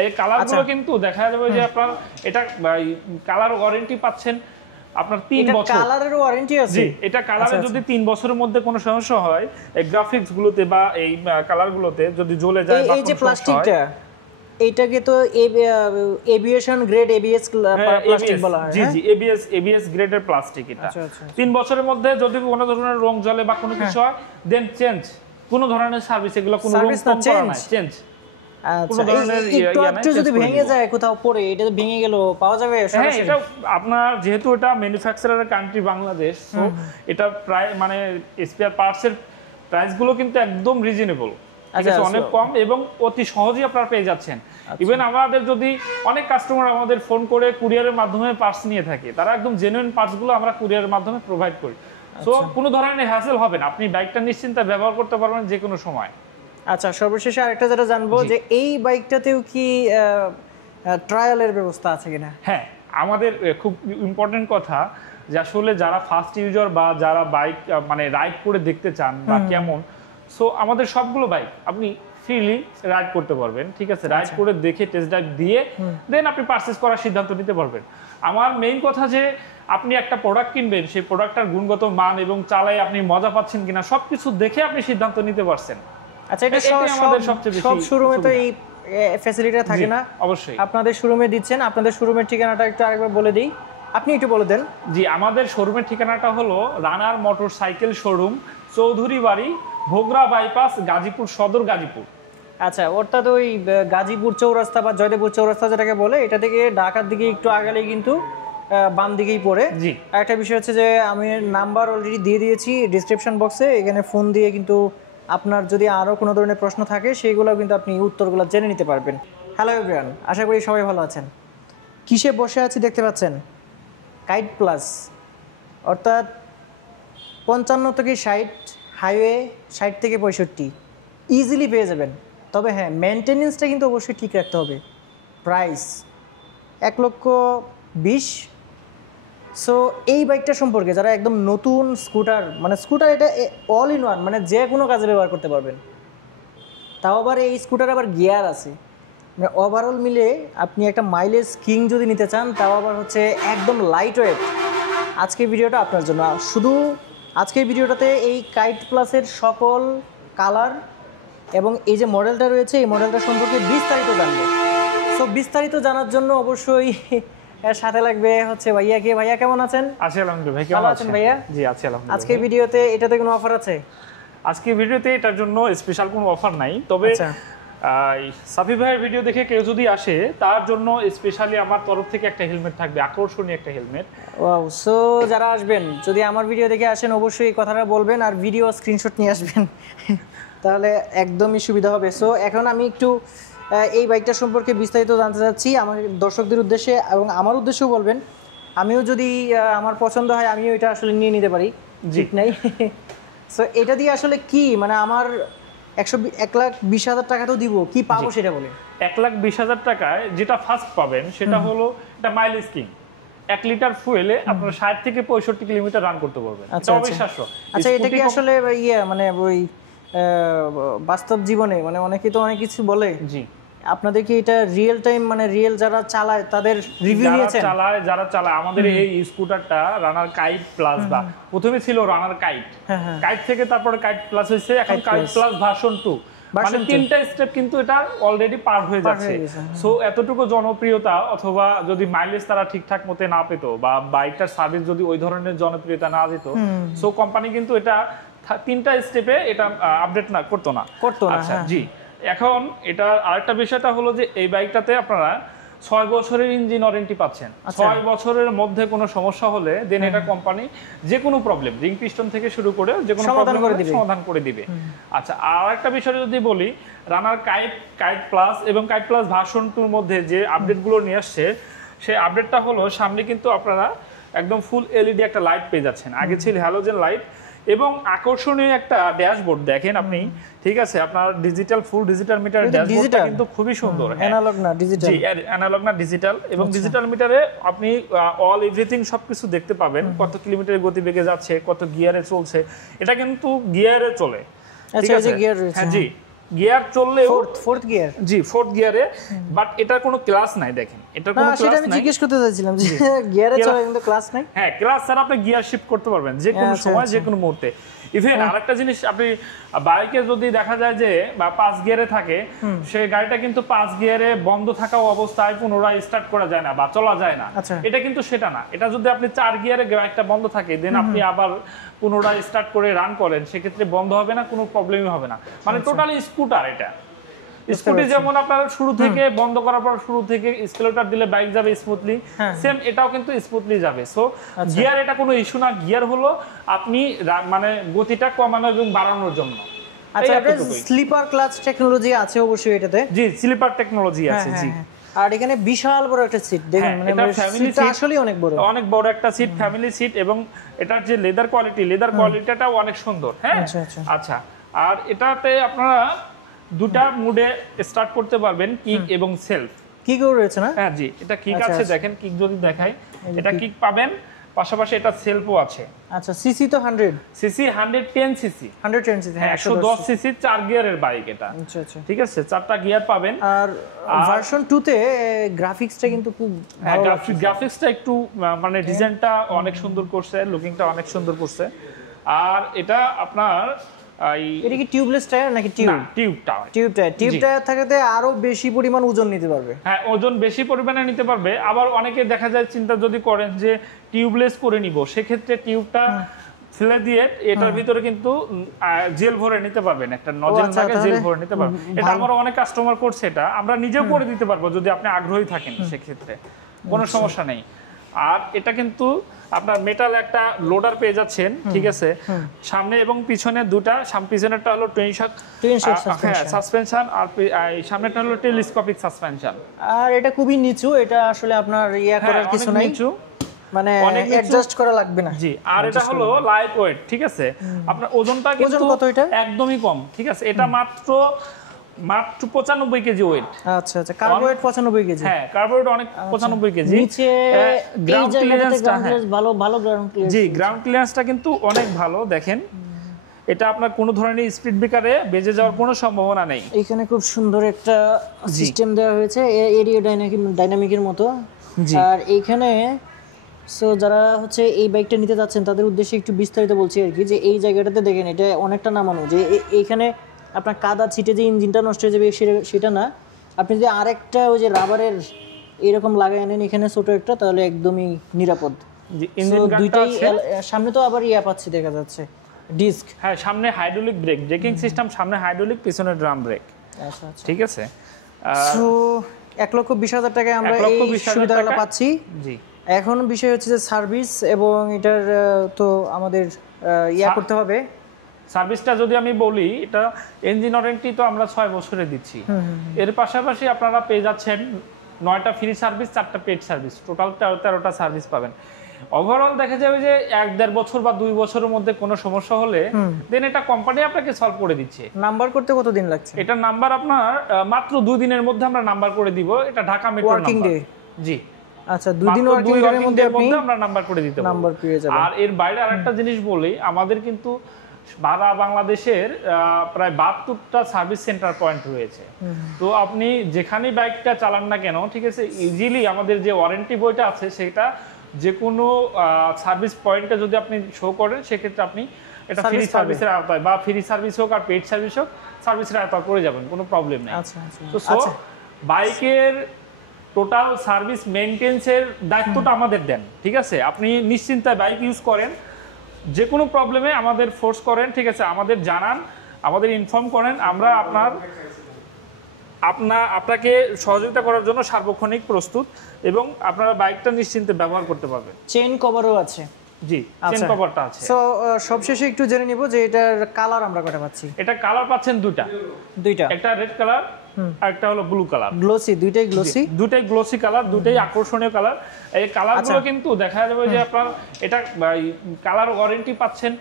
এই কালারগুলো কিন্তু দেখা যাবে যে আপনার এটা কালার ওয়ারেন্টি পাচ্ছেন আপনার 3 বছর। কালারের ওয়ারেন্টি আছে? জি, এটা কালারে যদি 3 বছরের মধ্যে কোনো সমস্যা হয়, এই গ্রাফিক্স গুলোতে বা এই কালার গুলোতে যদি জ্বলে যায় বা এই যে প্লাস্টিকটা, এইটাকে তো এভিয়েশন গ্রেড এবিএস প্লাস্টিক বলা হয়। জি জি, এবিএস গ্রেডের প্লাস্টিক এটা। আচ্ছা আচ্ছা। 3 বছরের মধ্যে যদি কোনো ধরনের রং জ্বলে বা কোনো কিছু হয়, দেন চেঞ্জ। কোনো ধরনের সার্ভিস, এগুলো কোনো রং কম করা নাই, চেঞ্জ। আচ্ছা, একটু যদি ভেঙে যায় কোথাও পড়ে, এটা তো ভেঙে গেল, পাওয়া যাবে? হ্যাঁ, এটা আপনার যেহেতু এটা ম্যানুফ্যাকচারারের কান্ট্রি বাংলাদেশ, তো এটা প্রায় মানে স্পেয়ার পার্টস এর প্রাইস গুলো কিন্তু একদম রিজনেবল, ঠিক আছে, অনেক কম এবং অতি সহজেই আপনারা পেয়ে যাচ্ছেন। ইভেন আমাদের যদি অনেক কাস্টমার আমাদের ফোন করে কুরিয়ারের মাধ্যমে পার্টস নিয়ে থাকে, তারা একদম জেনুইন পার্টস গুলো আমরা কুরিয়ারের মাধ্যমে প্রোভাইড করি। সো কোনো ধরনের হ্যাসেল হবে না, আপনি বাইকটা নিশ্চিন্তে ব্যবহার করতে পারবেন যে কোনো সময়। আচ্ছা, সর্বশেষে আরেকটা যেটা জানবো যে এই বাইকটাতেও কি ট্রায়ালের ব্যবস্থা আছে কিনা? হ্যাঁ, আমাদের খুব ইম্পর্টেন্ট কথা যে আসলে যারা ফার্স্ট ইউজার বা যারা বাইক মানে রাইড করে দেখতে চান বা কেমন, সো আমাদের সবগুলো বাইক আপনি ফ্রিলি রাইড করতে পারবেন, ঠিক আছে, রাইড করে দেখে টেস্ট ড্রাইভ দিয়ে দেন আপনি পারচেজ করার সিদ্ধান্ত নিতে পারবেন। আমার মেইন কথা যে আপনি একটা প্রোডাক্ট কিনবেন, সেই প্রোডাক্টটার গুণগত মান এবং চালাই আপনি মজা পাচ্ছেন কিনা সবকিছু দেখে আপনি সিদ্ধান্ত নিতে পারছেন। আচ্ছা, এটা আমাদের সবচেয়ে বেশি, সব শোরুমে তো এই ফ্যাসিলিটিটা থাকে না? অবশ্যই আপনাদের শোরুমে দিচ্ছেন। আপনাদের শোরুমের ঠিকানাটা একটু আরেকবার বলে দিই, আপনি একটু বলে দেন। জি, আমাদের শোরুমের ঠিকানাটা হলো রানার মোটরসাইকেল শোরুম, চৌধুরী বাড়ি, ভোগড়া বাইপাস, গাজীপুর সদর, গাজীপুর। আচ্ছা, অর্থাৎ ওই গাজীপুর চৌরাস্তা বা জয়দেবপুর চৌরাস্তা যেটাকে বলে, এটা থেকে ঢাকার দিকে একটু আগালেই কিন্তু বাম দিকেই পড়ে। জি, একটা বিষয় হচ্ছে যে আমি নাম্বার অলরেডি দিয়ে দিয়েছি ডিসক্রিপশন বক্সে, এখানে ফোন দিয়ে কিন্তু আপনার যদি আরও কোনো ধরনের প্রশ্ন থাকে সেইগুলো কিন্তু আপনি উত্তরগুলো জেনে নিতে পারবেন। হ্যালো এভরিওয়ান, আশা করি সবাই ভালো আছেন। কিসে বসে আছি দেখতে পাচ্ছেন? কাইট প্লাস, অর্থাৎ 55 থেকে 60, হাইওয়ে 60 থেকে 65 ইজিলি পেয়ে যাবেন। তবে হ্যাঁ, মেনটেনেন্সটা কিন্তু অবশ্যই ঠিক রাখতে হবে। প্রাইস 1,20,000। সো এই বাইকটা সম্পর্কে যারা একদম নতুন স্কুটার, মানে স্কুটার এটা অল ইন ওয়ান, মানে যে কোনো কাজে ব্যবহার করতে পারবেন। তাও আবার এই স্কুটার আবার গিয়ার আছে, মানে ওভারঅল মিলে আপনি একটা মাইলেজ কিং যদি নিতে চান, তাও আবার হচ্ছে একদম লাইট ওয়েট, আজকের ভিডিওটা আপনার জন্য। শুধু আজকের ভিডিওটাতে এই কাইট প্লাসের সকল কালার এবং এই যে মডেলটা রয়েছে, এই মডেলটা সম্পর্কে বিস্তারিত জানবো। সো বিস্তারিত জানার জন্য অবশ্যই সাথে লাগবে হচ্ছে ভাইয়াকে। ভাইয়া কেমন আছেন? আছি আলহামদুলিল্লাহ। ভাই কেমন আছেন? ভাইয়া জি আছি আলহামদুলিল্লাহ। আজকের ভিডিওতে এটাতে কোনো অফার আছে? আজকের ভিডিওতে এটার জন্য স্পেশাল কোনো অফার নাই, তবে সাফি ভাইয়ের ভিডিও দেখে কেউ যদি আসে তার জন্য স্পেশালি আমার তরফ থেকে একটা হেলমেট থাকবে, আকর্ষণীয় একটা হেলমেট। ওয়াও, সো যারা আসবেন যদি আমার ভিডিও দেখে আসেন অবশ্যই এই কথাটা বলবেন আর ভিডিও স্ক্রিনশট নিয়ে আসবেন, তাহলে একদমই সুবিধা হবে। সো এখন আমি একটু এই বাইকটা সম্পর্কে বিস্তারিত জানতে চাচ্ছি আমার দর্শকদের উদ্দেশ্যে, এবং আমার উদ্দেশ্যেও বলবেন। আমিও যদি আমার পছন্দ হয় আমিও এটা আসলে নিয়ে নিতে পারি, ঠিক নাই? সো এটা দিয়ে আসলে কি, মানে আমার 1,20,000 টাকা তো দিব, কি পাবো সেটা বলেন। 1,20,000 টাকায় যেটা ফার্স্ট পাবেন সেটা হলো এটা মাইলেজ কিং। 1 লিটার ফুয়েলে আপনারা 60 থেকে 65 কিলোমিটার রান করতে পারবেন। এটা অবিশ্বাস্য। আচ্ছা, এটা কি আসলে মানে ওই বাস্তব জীবনে, মানে অনেকে তো অনেক কিছু বলে, জি, আপনাদের কি এটা রিয়েল টাইম, মানে রিয়েল যারা চালায় তাদের রিভিউ নিয়েছেন? যারা চালায় আমাদের এই স্কুটারটা রানার কাইট প্লাস, বা প্রথমে ছিল রানার কাইট, কাইট থেকে তারপরে কাইট প্লাস হয়েছে, এখন কাইট প্লাস ভার্সন 2, মানে 3টা স্টেপ কিন্তু এটা অলরেডি পার হয়ে যাচ্ছে। সো এতটুকু জনপ্রিয়তা, অথবা যদি মাইলেজ তারা ঠিকঠাক মতে না পেত বা বাইকটার সার্ভিস যদি ওই ধরনের জনপ্রিয়তা না দিত, সো কোম্পানি কিন্তু এটা 3টা স্টেপে এটা আপডেট না করতো না। আচ্ছা, জি, এখন এটা আরেকটা বিষয়টা হলো যে এই বাইকটাতে আপনারা 6 বছরের ইঞ্জিন ওয়ারেন্টি পাচ্ছেন। 6 বছরের মধ্যে কোনো সমস্যা হলে দেন এটা কোম্পানি যে কোনো প্রবলেম, রিং পিস্টন থেকে শুরু করে যে কোনো প্রবলেম সমাধান করে দিবে। আচ্ছা, আর একটা বিষয় যদি বলি, রানার কাইট প্লাস এবং কাইট প্লাস ভার্সন 2 এর মধ্যে যে আপডেটগুলো নিয়ে আসছে, সেই আপডেটটা হলো সামনে কিন্তু আপনারা একদম ফুল এলইডি একটা লাইট পেয়ে যাচ্ছেন। আগে ছিল হ্যালোজেন লাইট, এবং আকর্ষণীয় একটা ড্যাশবোর্ড দেখেন আপনি, ঠিক আছে, আপনার ফুল ডিজিটাল মিটার ড্যাশবোর্ডটা কিন্তু খুবই সুন্দর। অ্যানালগ না ডিজিটাল? জি, অ্যানালগ না ডিজিটাল, এবং ডিজিটাল মিটারে আপনি অল এভরিথিং সবকিছু দেখতে পাবেন, কত কিলোমিটার গতিবেগে যাচ্ছে, কত গিয়ারে চলছে। এটা কিন্তু গিয়ারে চলে, ঠিক আছে? গিয়ার রয়েছে। হ্যাঁ, জি, গিয়ার চললেও ফোর্থ গিয়ার, জি ফোর্থ গিয়ারে, বাট এটার কোনো ক্লাস নাই, দেখেন এটার কোনো সেটা ক্লাস আমি নাই। জিজ্ঞেস করতে চাইছিলাম যে গিয়ারে চলে কিন্তু ক্লাস নাই। হ্যাঁ, ক্লাস ছাড়া আপনি গিয়ার শিফট করতে পারবেন যে কোনো সময়, যে কোনো মুহূর্তে। ইভেন আরেকটা জিনিস, আপনি বাইকে যদি দেখা যায় যে বা 5 গিয়ারে থাকে, সেই গাড়িটা কিন্তু 5 গিয়ারে বন্ধ থাকা অবস্থায় পুনরায় স্টার্ট করা যায় না বা চলা যায় না। এটা কিন্তু সেটা না। এটা যদি আপনি 4 গিয়ারে গাড়িটা বন্ধ থাকে, দেন আপনি আবার পুনরায় স্টার্ট করে রান করেন, সেক্ষেত্রে বন্ধ হবে না, কোনো প্রবলেমই হবে না। মানে টোটালি স্কুটার এটা। স্কুটি যেমন আপনার শুরু থেকে বন্ধ করার পর শুরু থেকে স্কেলেটর দিলে বাইক যাবে স্মুথলি, সেম এটাও কিন্তু স্মুথলি যাবে। সো গিয়ার এটা কোনো ইস্যু না। গিয়ার হলো আপনি মানে গতিটা কমানো এবং বাড়ানোর জন্য। আচ্ছা, স্লিপার ক্লাচ টেকনোলজি আছে অবশ্যই এটাতে? জি, স্লিপার টেকনোলজি আছে। জি, আর এখানে বিশাল বড় একটা সিট দেখেন, মানে সিটটা আসলে অনেক বড়, অনেক বড় একটা সিট, ফ্যামিলি সিট, এবং এটার যে লেদার কোয়ালিটিটাও অনেক সুন্দর। হ্যাঁ, আচ্ছা। আর এটাতে আপনারা দুটা মুডে স্টার্ট করতে পারবেন, কিক এবং সেলফ। কিকও রয়েছে না? হ্যাঁ জি, এটা কিক আছে, দেখেন কিক যদি দেখাই, এটা কিক পাবেন, পাশাপাশি এটা সেলফও আছে। আচ্ছা, সিসি তো 100 সিসি 110 সিসি, 110 সিসি, হ্যাঁ 110 সিসি 4 গিয়ারের বাইক এটা। আচ্ছা আচ্ছা, ঠিক আছে, 4টা গিয়ার পাবেন। আর ভার্সন 2 তে গ্রাফিক্সটা কিন্তু খুব ভালো, গ্রাফিক্সটা একটু মানে ডিজাইনটা অনেক সুন্দর করছে, লুকিংটা অনেক সুন্দর করছে। আর এটা আপনার এটা কি টিউবলেস টায়ার নাকি টিউব টায়ার থাকাতে আরো বেশি পরিমাণ ওজন নিতে পারবে? হ্যাঁ, ওজন বেশি পরিমাণে নিতে পারবে। আবার অনেকে দেখা যায় চিন্তা যদি করেন যে টিউবলেস করে নিব, সেক্ষেত্রে টিউবটা ফেলে দিয়ে এটার ভিতরে কিন্তু জেল ভরে নিতে পারবেন, একটা নজেল থাকে, জেল ভরে নিতে পারবেন। এটা আমরা অনেক কাস্টমার করছে, এটা আমরা নিজেও করে দিতে পারবো যদি আপনি আগ্রহী থাকেন, সেক্ষেত্রে কোনো সমস্যা নেই। আর এটা কিন্তু আপনার মেটাল একটা লোডার পেয়ে যাচ্ছেন, ঠিক আছে, সামনে এবং পিছনে দুটা, পিছনেরটা হলো টুইন শক সাসপেনশন, আর সামনেটা হলো টেলিস্কোপিক সাসপেনশন। আর এটা খুবই নিচু, এটা আসলে আপনার করার কিছু নাই, মানে অ্যাডজাস্ট করা লাগবে না। জি, আর এটা হলো লাইট ওয়েট, ঠিক আছে, আপনার ওজনটা কিন্তু একদমই কম, ঠিক আছে, এটা মাত্র 95 কেজি ওয়েট। আচ্ছা আচ্ছা, কার্বোয়েট 95 কেজি। হ্যাঁ, কার্বোয়েট অনেক 95 কেজি। নিচে গ্রাউন্ড ক্লিয়ারেন্সটা ভালো গ্রাউন্ড ক্লিয়ারেন্স। জি, গ্রাউন্ড ক্লিয়ারেন্সটা কিন্তু অনেক ভালো। দেখেন, এটা আপনার কোনো ধরনের স্পিড ব্রেকারে বেজে যাওয়ার কোনো সম্ভাবনা নেই। এখানে খুব সুন্দর একটা সিস্টেম দেওয়া হয়েছে, এরিয়া ডাইনামিকের মতো। আর এইখানে সো যারা হচ্ছে এই বাইকটা নিতে যাচ্ছেন তাদের উদ্দেশ্যে একটু বিস্তারিত বলছি আর কি, যে এই জায়গাটাতে দেখেন এটা অনেকটা নামানো, যে এইখানে আপনার কাদা ছিটে যে ইঞ্জিনটা নষ্ট হয়ে যাবে সেটা না, আপনি যদি আরেকটা ওই যে রাবারের এরকম লাগাই নেন এখানে ছোট একটা, তাহলে একদমই নিরাপদ। দুইটাই সামনে তো আবার পাচ্ছি, দেখা যাচ্ছে ডিস্ক। হ্যাঁ, সামনে হাইড্রোলিক ব্রেকিং সিস্টেম, সামনে হাইড্রোলিক, পিছনে ড্রাম ব্রেক। আচ্ছা আচ্ছা, ঠিক আছে। সো 1,20,000 টাকায় আমরা এই সুবিধাগুলো পাচ্ছি। জি, এখন বিষয় হচ্ছে যে সার্ভিস, এবং এটার তো আমাদের করতে হবে। সার্ভিসটা যদি আমি বলি, এটা ইঞ্জিন ওয়ারেন্টি তো আমরা 6 বছরে দিচ্ছি। এর পাশাপাশি আপনারা পেয়ে যাচ্ছেন 9টা ফ্রি সার্ভিস, 4টা পেড সার্ভিস, টোটাল 13টা সার্ভিস পাবেন। ওভারঅল দেখা যাবে যে 1-1.5 বছর বা 2 বছরের মধ্যে কোনো সমস্যা হলে দেন এটা কোম্পানি আপনাকে সলভ করে দিচ্ছে। নাম্বার করতে কতদিন লাগছে? এটা নাম্বার আপনার মাত্র 2 দিনের মধ্যে আমরা নাম্বার করে দিব। এটা ঢাকা মেট্রো নাম্বার। জি, আচ্ছা, 2 দিন ওয়ার্কিং ডের মধ্যে আমরা নাম্বার করে দিতে পারবো, নাম্বার পেয়ে যাবেন। আর এর বাইরে আরেকটা জিনিস বলি, আমাদের কিন্তু সারা বাংলাদেশের প্রায় 72টা সার্ভিস সেন্টার পয়েন্ট রয়েছে। তো আপনি যেখানেই বাইকটা চালান না কেন, ঠিক আছে, ইজিলি আমাদের যে ওয়ারেন্টি বইটা আছে সেটা যে কোনো সার্ভিস পয়েন্টে যদি আপনি শো করেন, সেক্ষেত্রে আপনি এটা ফ্রি সার্ভিসের আওতায়, বা ফ্রি সার্ভিস হোক আর পেড সার্ভিস হোক, সার্ভিসের আওতায় করে যাবেন, কোনো প্রবলেম নেই। আচ্ছা আচ্ছা, তো বাইকের টোটাল সার্ভিস মেইনটেন্সের দায়িত্বটা আমাদের দেন, ঠিক আছে, আপনি নিশ্চিন্তায় বাইক ইউজ করেন, যে কোনো প্রবলেমে আমাদের ফোর্স করেন, ঠিক আছে, আমাদের জানান, আমাদের ইনফর্ম করেন, আমরা আপনাকে সহযোগিতা করার জন্য সার্বক্ষণিক প্রস্তুত, এবং আপনারা বাইকটা নিশ্চিন্তে ব্যবহার করতে পারবেন। চেইন কভারও আছে? জি, চেইন কভারটা আছে। সো সবশেষে একটু জেনে নিব যে এটার কালার আমরা কয়টা পাচ্ছি? এটা কালার পাচ্ছেন দুইটা, একটা রেড কালার আর একটা হলো ব্লু কালার। গ্লোসি, দুইটাই গ্লোসি কালার, দুইটাই আকর্ষণীয় কালার। এই কালারগুলো কিন্তু দেখা যাবে যে আপনার এটা কালার ওয়ারেন্টি পাচ্ছেন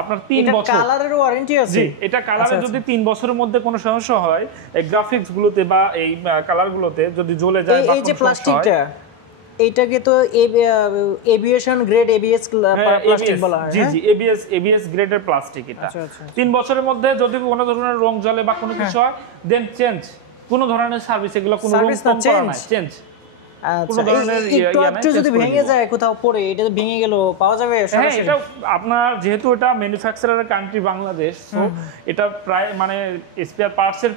আপনার 3 বছর। কালারের ওয়ারেন্টি আছে? জি, এটা কালারে যদি 3 বছরের মধ্যে কোনো সমস্যা হয়, এই গ্রাফিক্স গুলোতে বা এই কালার গুলোতে যদি জ্বলে যায় বা এই যে প্লাস্টিকটা, এইটাকে তো এভিয়েশন গ্রেড এবিএস প্লাস্টিক বলা হয়। জি জি, এবিএস গ্রেডের প্লাস্টিক এটা। আচ্ছা আচ্ছা 3 বছরের মধ্যে যদি কোনো ধরনের রং জ্বলে বা কোনো কিছু হয় দেন চেঞ্জ, কোনো ধরনের সার্ভিস, এগুলো কোনো রং কম করা নাই, চেঞ্জ। আচ্ছা একটু যদি ভেঙে যায় কোথাও পড়ে, এটা ভেঙে গেল পাওয়া যাবে হ্যাঁ, সরাসরি? এটা আপনার যেহেতু এটা ম্যানুফ্যাকচারারের কান্ট্রি বাংলাদেশ, তো এটা প্রায় মানে স্পেয়ার পার্টসের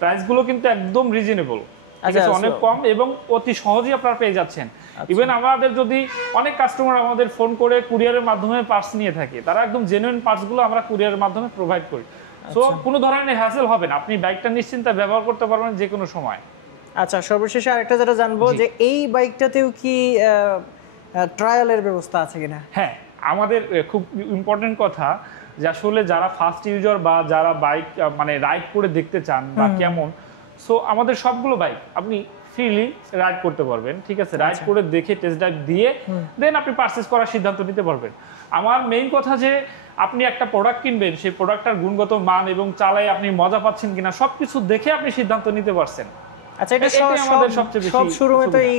প্রাইসগুলো কিন্তু একদম রিজনেবল, ঠিক আছে, অনেক কম এবং অতি সহজেই আপনারা পেয়ে যাচ্ছেন। ইভেন আমাদের যদি অনেক কাস্টমার আমাদের ফোন করে কুরিয়ারের মাধ্যমে পার্টস নিয়ে থাকে, তারা একদম জেনুইন পার্টসগুলো আমরা কুরিয়ারের মাধ্যমে প্রোভাইড করি। সো কোনো ধরনের হ্যাসেল হবে না, আপনি বাইকটা নিশ্চিন্তে ব্যবহার করতে পারবেন যে কোনো সময়। আচ্ছা, সর্বশেষে আরেকটা যেটা জানবো যে এই বাইকটাতেও কি ট্রায়ালের ব্যবস্থা আছে কিনা? হ্যাঁ, আমাদের খুব ইম্পর্টেন্ট কথা যে আসলে যারা ফার্স্ট ইউজার বা যারা বাইক মানে রাইড করে দেখতে চান বা কেমন, সো আমাদের সবগুলো বাইক আপনি ফ্রিলি রাইড করতে পারবেন, ঠিক আছে, রাইড করে দেখে টেস্ট ড্রাইভ দিয়ে দেন আপনি পারচেজ করার সিদ্ধান্ত নিতে পারবেন। আমার মেইন কথা যে আপনি একটা প্রোডাক্ট কিনবেন, সেই প্রোডাক্টটার গুণগত মান এবং চালায় আপনি মজা পাচ্ছেন কিনা সবকিছু দেখে আপনি সিদ্ধান্ত নিতে পারছেন। আচ্ছা, এটা আমাদের সবচেয়ে বেশি সব শোরুমে তো এই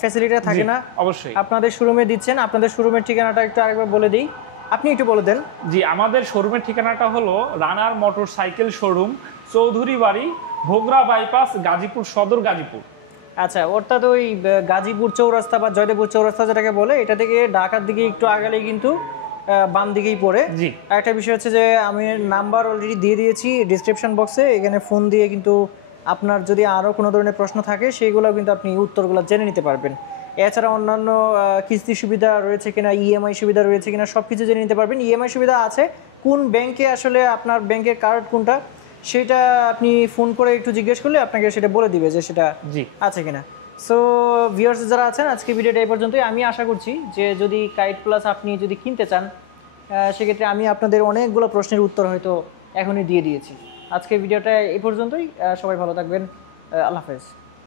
ফ্যাসিলিটিটা থাকে না? অবশ্যই আপনাদের শোরুমে দিচ্ছেন। আপনাদের শোরুমের ঠিকানাটা একটু আরেকবার বলে দিই, আপনি একটু বলে দেন। জি, আমাদের শোরুমের ঠিকানাটা হলো রানার মোটরসাইকেল শোরুম, চৌধুরী বাড়ি, ভোগড়া বাইপাস, গাজীপুর সদর, গাজীপুর। আচ্ছা, অর্থাৎ ওই গাজীপুর চৌরাস্তা বা জয়দেবপুর চৌরাস্তা যেটাকে বলে, এটা থেকে ঢাকার দিকে একটু আগালেই কিন্তু বাম দিকেই পড়ে। জি, একটা বিষয় হচ্ছে যে আমি নাম্বার অলরেডি দিয়ে দিয়েছি ডিসক্রিপশন বক্সে, এখানে ফোন দিয়ে কিন্তু আপনার যদি আরও কোনো ধরনের প্রশ্ন থাকে সেইগুলো কিন্তু আপনি উত্তরগুলো জেনে নিতে পারবেন। এছাড়া অন্যান্য কিস্তি সুবিধা রয়েছে কিনা, ইএমআই সুবিধা রয়েছে কিনা সব কিছু জেনে নিতে পারবেন। ইএমআই সুবিধা আছে, কোন ব্যাংকে আসলে আপনার ব্যাংকের কার্ড কোনটা সেটা আপনি ফোন করে একটু জিজ্ঞেস করলে আপনাকে সেটা বলে দিবে যে সেটা জি আছে কিনা। সো ভিউয়ার্স যারা আছেন, আজকে ভিডিওটা এই পর্যন্তই। আমি আশা করছি যে যদি কাইট প্লাস আপনি যদি কিনতে চান, সেক্ষেত্রে আমি আপনাদের অনেকগুলো প্রশ্নের উত্তর হয়তো এখনই দিয়ে দিয়েছি। আজকে ভিডিওটা এই পর্যন্তই। সবাই ভালো থাকবেন, আল্লাহ হাফেজ।